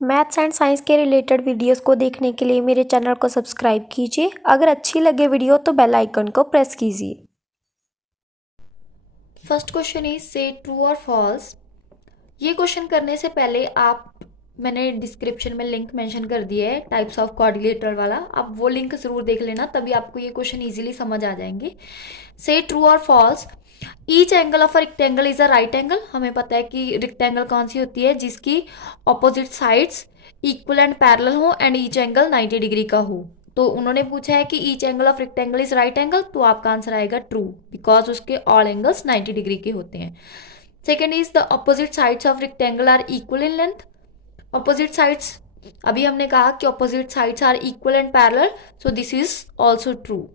Maths and science के related videos को देखने के लिए मेरे चैनल को सब्सक्राइब कीजिए। अगर अच्छी लगे वीडियो तो बेल आइकन को प्रेस कीजिए। फर्स्ट क्वेश्चन इज से ट्रू और फॉल्स। ये क्वेश्चन करने से पहले मैंने डिस्क्रिप्शन में लिंक मेंशन कर दिया है टाइप्स ऑफ कोऑर्डिनेटर वाला, आप वो लिंक जरूर देख लेना, तभी आपको ये क्वेश्चन इजीली समझ आ जाएंगे। से ट्रू और false. Each angle of a rectangle is a right angle. हमें पता है कि रेक्टेंगल कौन सी होती है, जिसकी opposite sides equal and parallel हो एंड ईच एंगल 90 डिग्री का हो। तो उन्होंने पूछा है कि each angle of rectangle is right angle, तो आपका आंसर आएगा ट्रू, बिकॉज उसके ऑल एंगल्स 90 डिग्री के होते हैं। Second is the opposite sides of rectangle are equal in length. Opposite sides, अभी हमने कहा कि opposite sides are equal and parallel, so this is also true.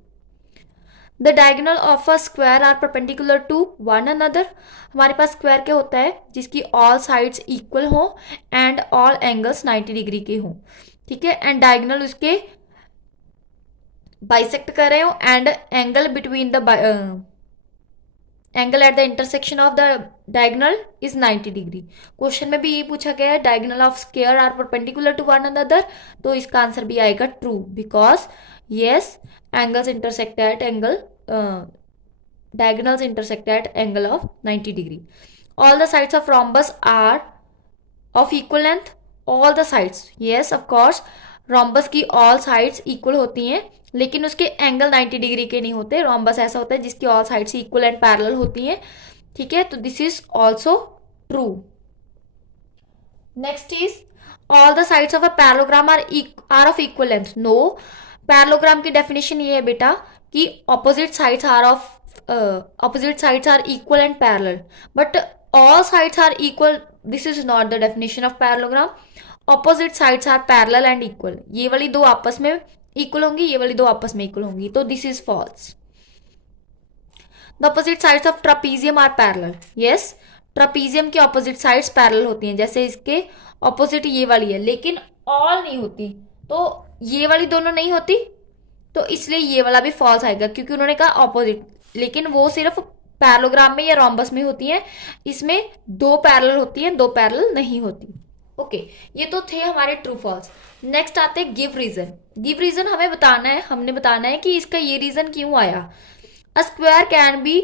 The diagonal of a square are perpendicular to one another. हमारे पास square क्या होता है, जिसकी ऑल साइड्स इक्वल हो एंड ऑल एंगल्स 90 डिग्री के हों, ठीक है, एंड डायगोनल उसके बाइसेक्ट कर रहे हो and angle between the angle at the intersection of the diagonal is 90 degree. Question में भी ये पूछा गया है diagonal of square are perpendicular to one another, तो इसका आंसर भी आएगा true, because yes, angles intersect at angle diagonals intersect at angle of 90 degree. All the sides of rhombus are of equal length. All the sides, yes of course, rhombus की all sides equal होती हैं, लेकिन उसके angle 90 degree के नहीं होते। rhombus ऐसा होता है जिसकी all sides equal and parallel होती हैं, ठीक है, तो this is also true. Next is all the sides of a parallelogram are of equal length. No, parallelogram की डेफिनेशन ये है बेटा कि opposite sides are equal and parallel, but all sides are equal, this is not the definition of parallelogram. Opposite sides are parallel and equal, ये वाली दो आपस में इक्वल होंगी, ये वाली दो आपस में इक्वल होंगी, तो this is false. The opposite sides of trapezium are parallel. Yes, trapezium की ऑपोजिट साइड्स पैरेलल होती हैं, जैसे इसके ऑपोजिट ये वाली है, लेकिन ऑल नहीं होती, तो ये वाली दोनों नहीं होती, तो इसलिए ये वाला भी फॉल्स आएगा, क्योंकि उन्होंने कहा ऑपोजिट, लेकिन वो सिर्फ पैरेललोग्राम में या रोम्बस में होती है, इसमें दो पैरेलल होती हैं, दो पैरेलल नहीं होती। ओके, ये तो थे हमारे ट्रू फॉल्स। नेक्स्ट आते हैं गिव रीजन। गिव रीजन हमें बताना है, हमने बताना है कि इसका ये रीजन क्यों आया। A square can be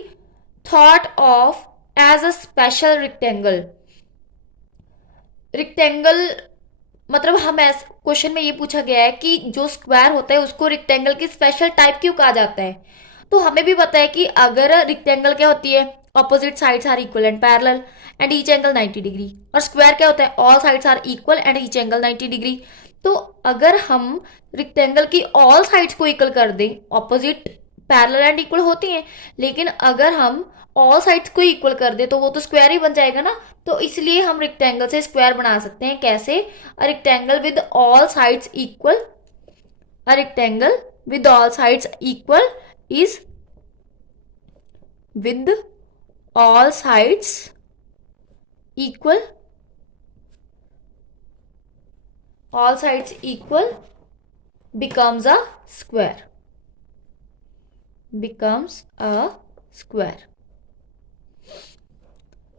thought of as a special rectangle. Rectangle मतलब हम क्वेश्चन में ये पूछा गया है कि जो स्क्वायर होता है उसको रेक्टेंगल की स्पेशल टाइप क्यों कहा जाता है। तो हमें भी पता है कि अगर रेक्टेंगल क्या होती है, opposite sides are equal and parallel and each angle 90 degree, और स्क्वायर क्या होता है, all sides are equal and each angle 90 degree. तो अगर हम रेक्टेंगल की ऑल साइड्स को इक्वल कर दें, ऑपोजिट पैरेलल एंड इक्वल होती हैं, लेकिन अगर हम ऑल साइड्स को इक्वल कर दे तो वो तो स्क्वायर ही बन जाएगा ना। तो इसलिए हम रेक्टेंगल से स्क्वायर बना सकते हैं, कैसे, a rectangle with all sides equal, a rectangle with all sides equal is with all sides equal, all sides equal becomes a square, becomes a square.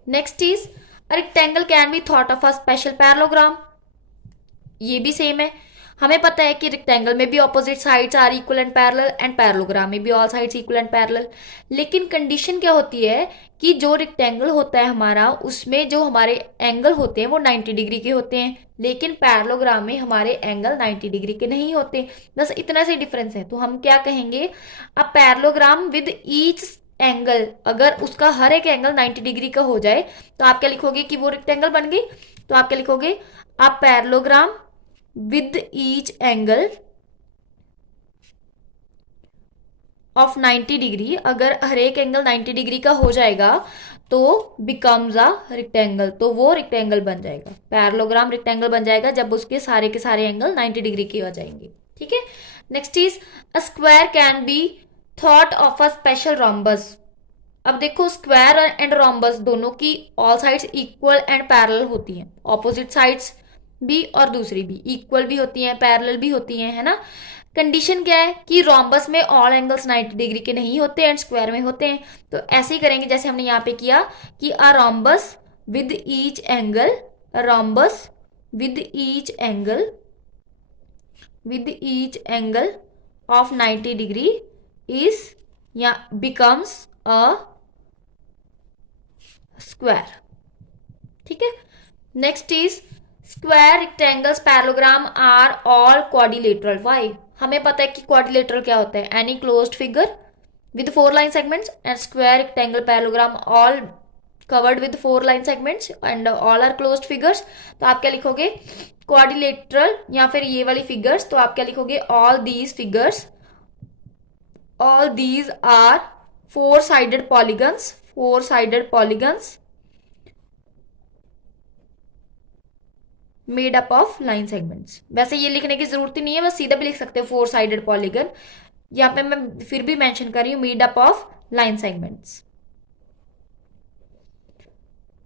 Next is a rectangle can be thought of a special parallelogram. ये भी same है, हमें पता है कि rectangle में भी opposite sides are equal and parallel and parallelogram में भी all sides equal and parallel, लेकिन कंडीशन क्या होती है कि जो रेक्टेंगल होता है हमारा, उसमें जो हमारे एंगल होते हैं वो 90 डिग्री के होते हैं, लेकिन पैरेललोग्राम में हमारे एंगल 90 डिग्री के नहीं होते, बस इतना से डिफरेंस है। तो हम क्या कहेंगे, अब पैरेललोग्राम विद ईच एंगल, अगर उसका हर एक एंगल 90 डिग्री का हो जाए तो आप क्या लिखोगे कि वो रेक्टेंगल बन गई। तो आप क्या लिखोगे, आप parallelogram with each angle of 90 degree, अगर हर एक एंगल 90 डिग्री का हो जाएगा तो becomes a rectangle, तो वो रेक्टेंगल बन जाएगा, पैरेललोग्राम रेक्टेंगल बन जाएगा जब उसके सारे के सारे एंगल 90 डिग्री के हो जाएंगे, ठीक है। Next is a square can be thought of a special rhombus. अब देखो, स्क्वायर एंड रोम्बस दोनों की all sides equal and parallel होती हैं, ऑपोजिट साइड्स भी और दूसरी भी इक्वल भी होती हैं, पैरेलल भी होती हैं, है ना। कंडीशन क्या है कि रोम्बस में ऑल एंगल्स 90 डिग्री के नहीं होते एंड स्क्वायर में होते हैं। तो ऐसे ही करेंगे जैसे हमने यहाँ पे किया कि a rhombus with each angle, rhombus with each angle of 90 degree is या becomes a square. ठीक है. Next is square, rectangles, parallelogram are all quadrilateral. Why? हमें पता है कि क्वाड्रिलेटरल क्या होता है. Any closed figure with 4 line segments and square, rectangle, parallelogram all covered with 4 line segments and all are closed figures. तो आप क्या लिखोगे? क्वाड्रिलेटरल या फिर ये वाली फिगर्स, तो आप क्या लिखोगे? All these figures, all these are 4 sided polygons, 4 sided polygons made up of line segments. वैसे ये लिखने की जरूरत ही नहीं है, बस सीधा भी लिख सकते हो 4 साइडेड पॉलीगन. यहाँ पे मैं फिर भी मेंशन कर रही हूँ made up of line segments.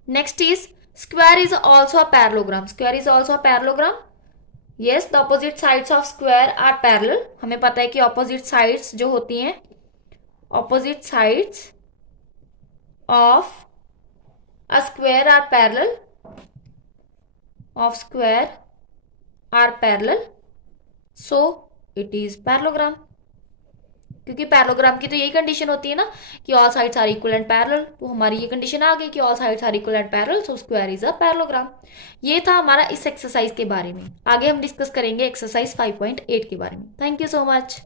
Next is square is also a parallelogram. Square is also a parallelogram. Yes, the opposite sides of square are parallel. हमें पता है कि ऑपोजिट साइड्स जो होती हैं, opposite sides of a square are parallel, of square are parallel, so it is parallelogram. क्योंकि parallelogram की तो यही कंडीशन होती है ना कि all sides are equal and parallel. तो हमारी ये कंडीशन आ गई कि all sides are equal and parallel, so square is a parallelogram. ये था हमारा इस एक्सरसाइज के बारे में. आगे हम डिस्कस करेंगे एक्सरसाइज 5.8 के बारे में. Thank you so much.